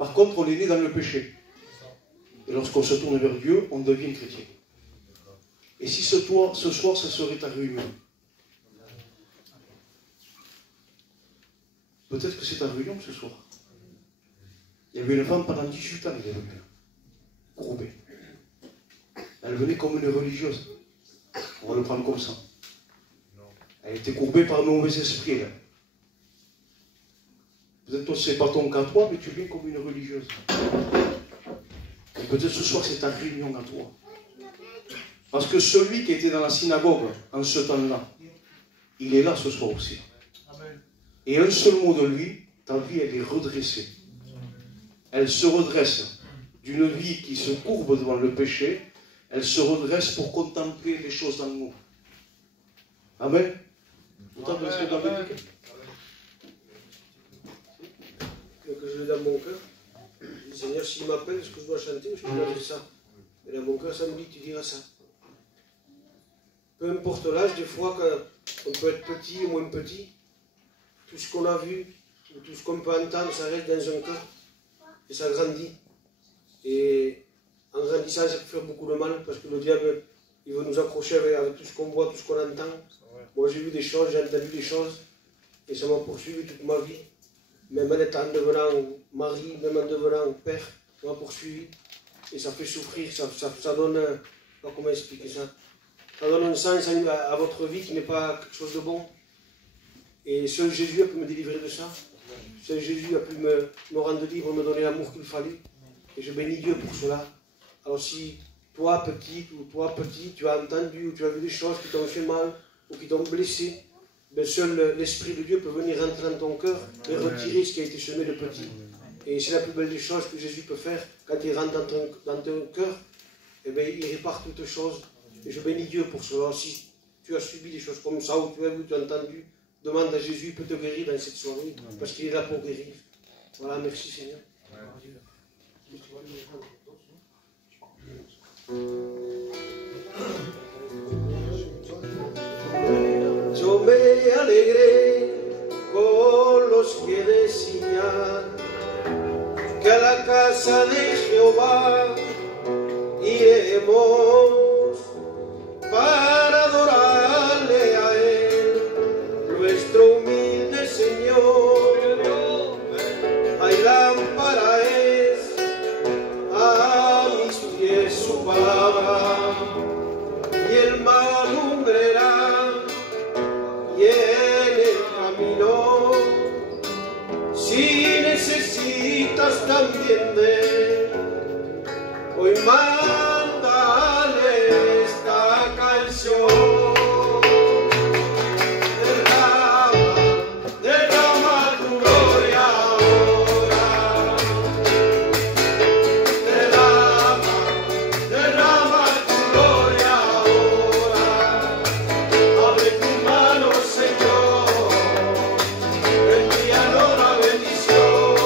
Par contre, on est né dans le péché. Et lorsqu'on se tourne vers Dieu, on devient chrétien. Et si ce soir, ça serait ta réunion? Peut-être que c'est ta réunion ce soir. Il y avait une femme pendant 18 ans, elle est venue là, courbée. Elle venait comme une religieuse. On va le prendre comme ça. Elle était courbée par un mauvais esprit. Là. Peut-être que ce n'est pas ton cas toi, mais tu viens comme une religieuse. Et peut-être ce soir c'est ta réunion à toi. Parce que celui qui était dans la synagogue en ce temps-là, il est là ce soir aussi. Et un seul mot de lui, ta vie elle est redressée. Elle se redresse d'une vie qui se courbe devant le péché, elle se redresse pour contempler les choses en nous. Amen. Vous entendez ce que David dit? Que je l'ai dans mon cœur. Je dis, Seigneur, s'il m'appelle, est-ce que je dois chanter ou est-ce que je dois dire ça? Et dans mon cœur, ça me dit, tu diras ça. Peu importe l'âge, des fois, on peut être petit ou moins petit, tout ce qu'on a vu, ou tout ce qu'on peut entendre, ça reste dans un cœur. Et ça grandit. Et en grandissant, ça peut faire beaucoup de mal, parce que le diable, il veut nous accrocher avec tout ce qu'on voit, tout ce qu'on entend. Moi, j'ai vu des choses, j'ai entendu des choses, et ça m'a poursuivi toute ma vie. Même en devenant mari, même en devenant père, ça m'a poursuivi. Et ça fait souffrir, ça donne, comment expliquer ça? Ça donne un sens à votre vie qui n'est pas quelque chose de bon. Et seul Jésus a pu me délivrer de ça. Seul Jésus a pu me rendre libre, me donner l'amour qu'il fallait. Et je bénis Dieu pour cela. Alors si toi, petite ou toi, petit, tu as entendu ou tu as vu des choses qui t'ont fait mal ou qui t'ont blessé, ben seul l'Esprit de Dieu peut venir rentrer dans ton cœur et retirer ce qui a été semé de petit. Et c'est la plus belle des choses que Jésus peut faire quand il rentre dans ton cœur. Et bien, il répare toutes choses. Et je bénis Dieu pour cela. Si tu as subi des choses comme ça, ou tu as vu, tu as entendu, demande à Jésus, il peut te guérir dans cette soirée, parce qu'il est là pour guérir. Voilà, merci Seigneur. Yo me alegré con los que decían que a la casa de Jehová iremos para adorarle a Él, nuestro humilde Señor. Hay lámpara es a mis pies su palabra y el mal lumbrera y en el camino. Si necesitas también de hoy mándale esta canción. Derrama tu gloria ahora. Derrama tu gloria ahora. Abre tu mano, Señor, envíanos la bendición.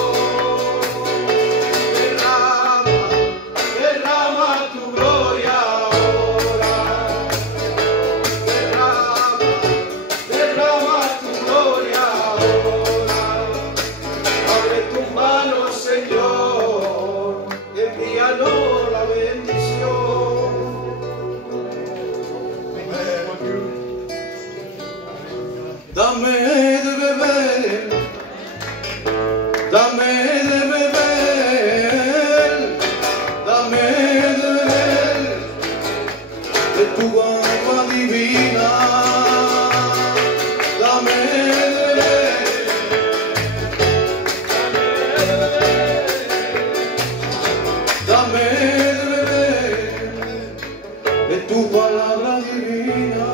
Derrama tu gloria ahora. Derrama tu gloria ahora. Abre tu mano, Señor, envíanos la bendición. Dame de beber, dame de beber, dame de beber de tu agua divina. Dame de beber, dame de beber de tu palabra divina.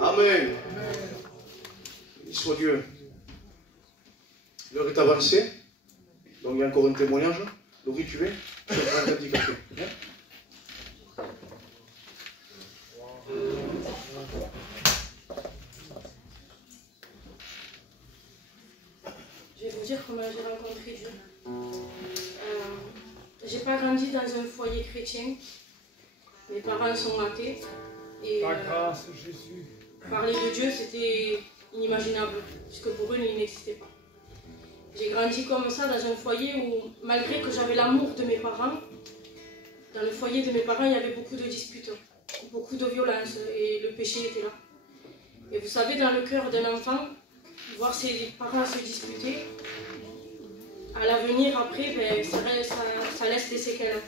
Amen. Soit Dieu. L'heure est avancée. Donc il y a encore un témoignage. Laurie, tu es? Je vais prendre un petit café. Je vais vous dire comment j'ai rencontré Dieu. J'ai pas grandi dans un foyer chrétien. Mes parents sont athées. Et Ta grâce, Jésus. parler de Dieu, c'était inimaginable, puisque pour eux, il n'existait pas. J'ai grandi comme ça dans un foyer où, malgré que j'avais l'amour de mes parents, dans le foyer de mes parents, il y avait beaucoup de disputes, beaucoup de violence et le péché était là. Et vous savez, dans le cœur d'un enfant, voir ses parents se disputer, à l'avenir, après, ben, ça laisse des séquelles.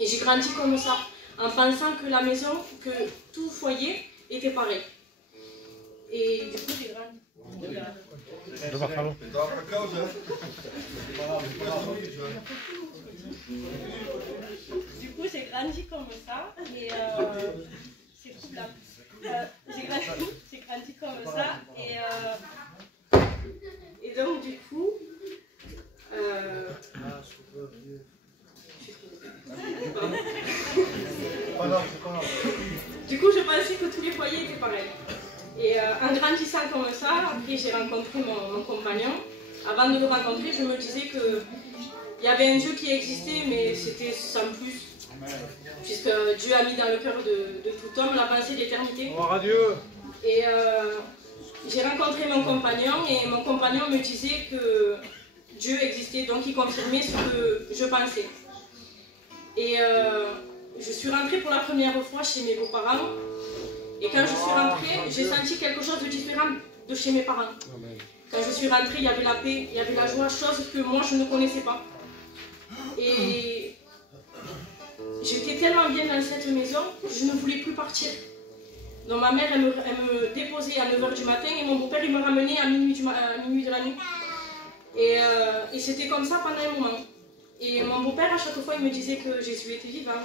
Et j'ai grandi comme ça, en pensant que la maison, que tout foyer était pareil. Et du coup, j'ai grandi. Du coup, j'ai grandi comme ça, et c'est troublant. J'ai grandi comme ça, et donc du coup, je pensais que tous les foyers étaient pareils. Et en grandissant comme ça, après j'ai rencontré mon compagnon. Avant de le rencontrer, je me disais qu'il y avait un Dieu qui existait, mais c'était sans plus. Puisque Dieu a mis dans le cœur de tout homme la pensée d'éternité. Et j'ai rencontré mon compagnon, et mon compagnon me disait que Dieu existait, donc il confirmait ce que je pensais. Et je suis rentrée pour la première fois chez mes beaux-parents. Et quand je suis rentrée, j'ai senti quelque chose de différent de chez mes parents. Quand je suis rentrée, il y avait la paix, il y avait la joie, chose que moi je ne connaissais pas. Et j'étais tellement bien dans cette maison que je ne voulais plus partir. Donc ma mère, elle me déposait à 9h du matin et mon beau-père, il me ramenait à minuit de la nuit. Et c'était comme ça pendant un moment. Et mon beau-père, à chaque fois, il me disait que Jésus était vivant,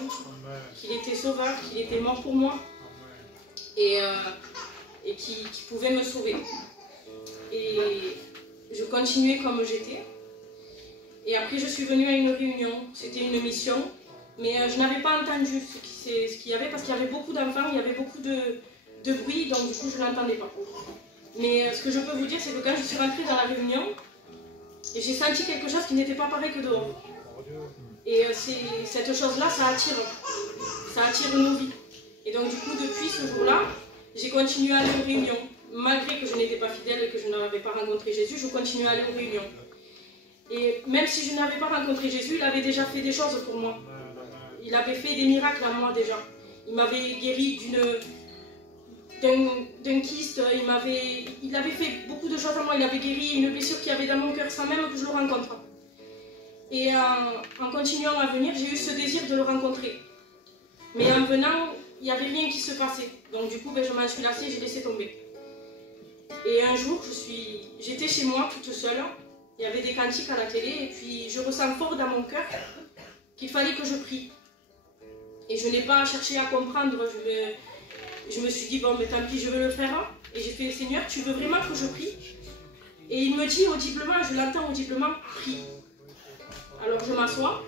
qu'il était sauveur, qu'il était mort pour moi. Et qu'il pouvait me sauver. Et je continuais comme j'étais. Et après, je suis venue à une réunion. C'était une mission. Mais je n'avais pas entendu ce qu'il y avait, parce qu'il y avait beaucoup d'enfants, il y avait beaucoup de bruit, donc du coup, je ne l'entendais pas. Mais ce que je peux vous dire, c'est que quand je suis rentrée dans la réunion, j'ai senti quelque chose qui n'était pas pareil que dehors. Et cette chose-là, ça attire nos vies. Et donc du coup, depuis ce jour-là, j'ai continué à aller aux réunions. Malgré que je n'étais pas fidèle et que je n'avais pas rencontré Jésus, je continuais à aller aux réunions. Et même si je n'avais pas rencontré Jésus, il avait déjà fait des choses pour moi. Il avait fait des miracles à moi déjà. Il m'avait guéri d'un kyste, il avait fait beaucoup de choses à moi. Il avait guéri une blessure qu'il y avait dans mon cœur sans même que je le rencontre. Et en continuant à venir, j'ai eu ce désir de le rencontrer. Mais en venant, il n'y avait rien qui se passait. Donc du coup, je m'en suis lassée et j'ai laissé tomber. Et un jour, j'étais chez moi toute seule. Il y avait des cantiques à la télé et puis je ressens fort dans mon cœur qu'il fallait que je prie. Et je n'ai pas cherché à comprendre. Je me suis dit, bon, mais tant pis, je vais le faire. Et j'ai fait, Seigneur, tu veux vraiment que je prie? Et il me dit audiblement, je l'entends audiblement, prie. Alors je m'assois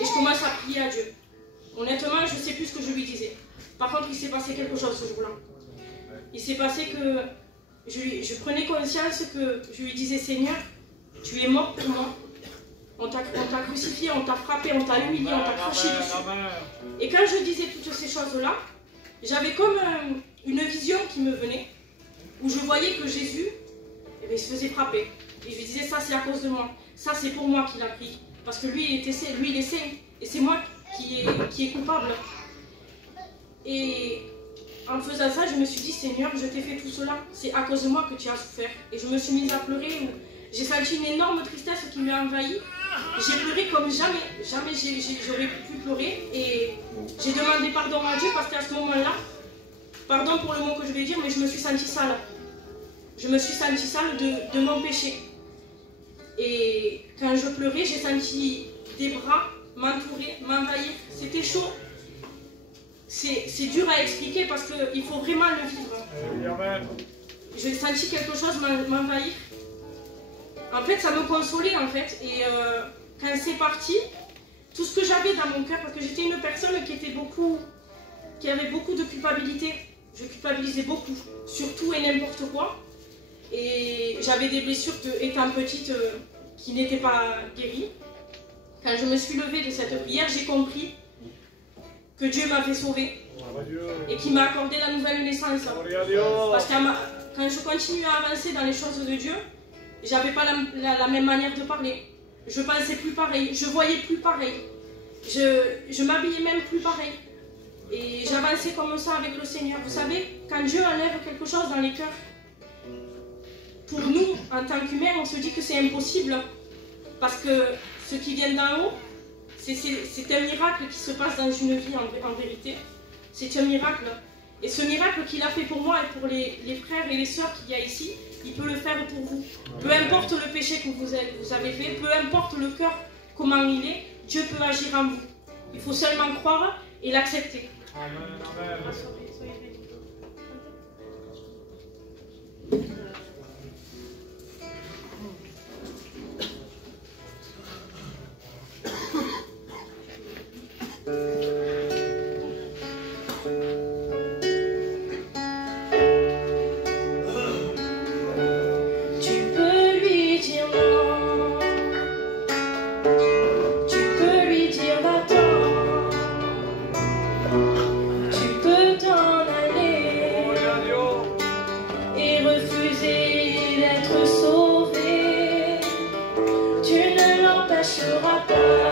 et je commence à prier à Dieu. Honnêtement, je ne sais plus ce que je lui disais. Par contre, il s'est passé quelque chose ce jour-là. Il s'est passé que je prenais conscience que je lui disais, Seigneur, tu es mort pour moi. On t'a crucifié, on t'a frappé, on t'a humilié, on t'a craché dessus. Et quand je disais toutes ces choses-là, j'avais comme une vision qui me venait, où je voyais que Jésus, il se faisait frapper. Et je lui disais, ça c'est à cause de moi. Ça c'est pour moi qu'il a pris. Parce que lui il est saint. Et c'est moi qui est coupable. Et en faisant ça, je me suis dit, Seigneur, je t'ai fait tout cela. C'est à cause de moi que tu as souffert. Et je me suis mise à pleurer. J'ai senti une énorme tristesse qui m'a envahie. J'ai pleuré comme jamais. Jamais j'aurais pu pleurer. Et j'ai demandé pardon à Dieu parce qu'à ce moment-là, pardon pour le mot que je vais dire, mais je me suis sentie sale. Je me suis sentie sale de mon péché. Et quand je pleurais, j'ai senti des bras m'entourer, m'envahir. C'était chaud. C'est dur à expliquer parce qu'il faut vraiment le vivre. J'ai senti quelque chose m'envahir. En fait, ça me consolait en fait. Et quand c'est parti, tout ce que j'avais dans mon cœur, parce que j'étais une personne qui avait beaucoup de culpabilité. Je culpabilisais beaucoup, sur tout et n'importe quoi. Et j'avais des blessures étant petite qui n'étaient pas guéries. Quand je me suis levée de cette prière, j'ai compris que Dieu m'avait sauvée et qu'il m'a accordé la nouvelle naissance. Parce que quand je continue à avancer dans les choses de Dieu, j'avais pas la même manière de parler. Je pensais plus pareil, je voyais plus pareil. Je m'habillais même plus pareil. Et j'avançais comme ça avec le Seigneur. Vous savez, quand Dieu enlève quelque chose dans les cœurs, pour nous, en tant qu'humains, on se dit que c'est impossible. Parce que ce qui vient d'en haut, c'est un miracle qui se passe dans une vie en vérité. C'est un miracle. Et ce miracle qu'il a fait pour moi et pour les frères et les sœurs qu'il y a ici, il peut le faire pour vous. Peu importe le péché que vous avez fait, peu importe le cœur, comment il est, Dieu peut agir en vous. Il faut seulement croire et l'accepter. Amen, amen. L'empêchera pas.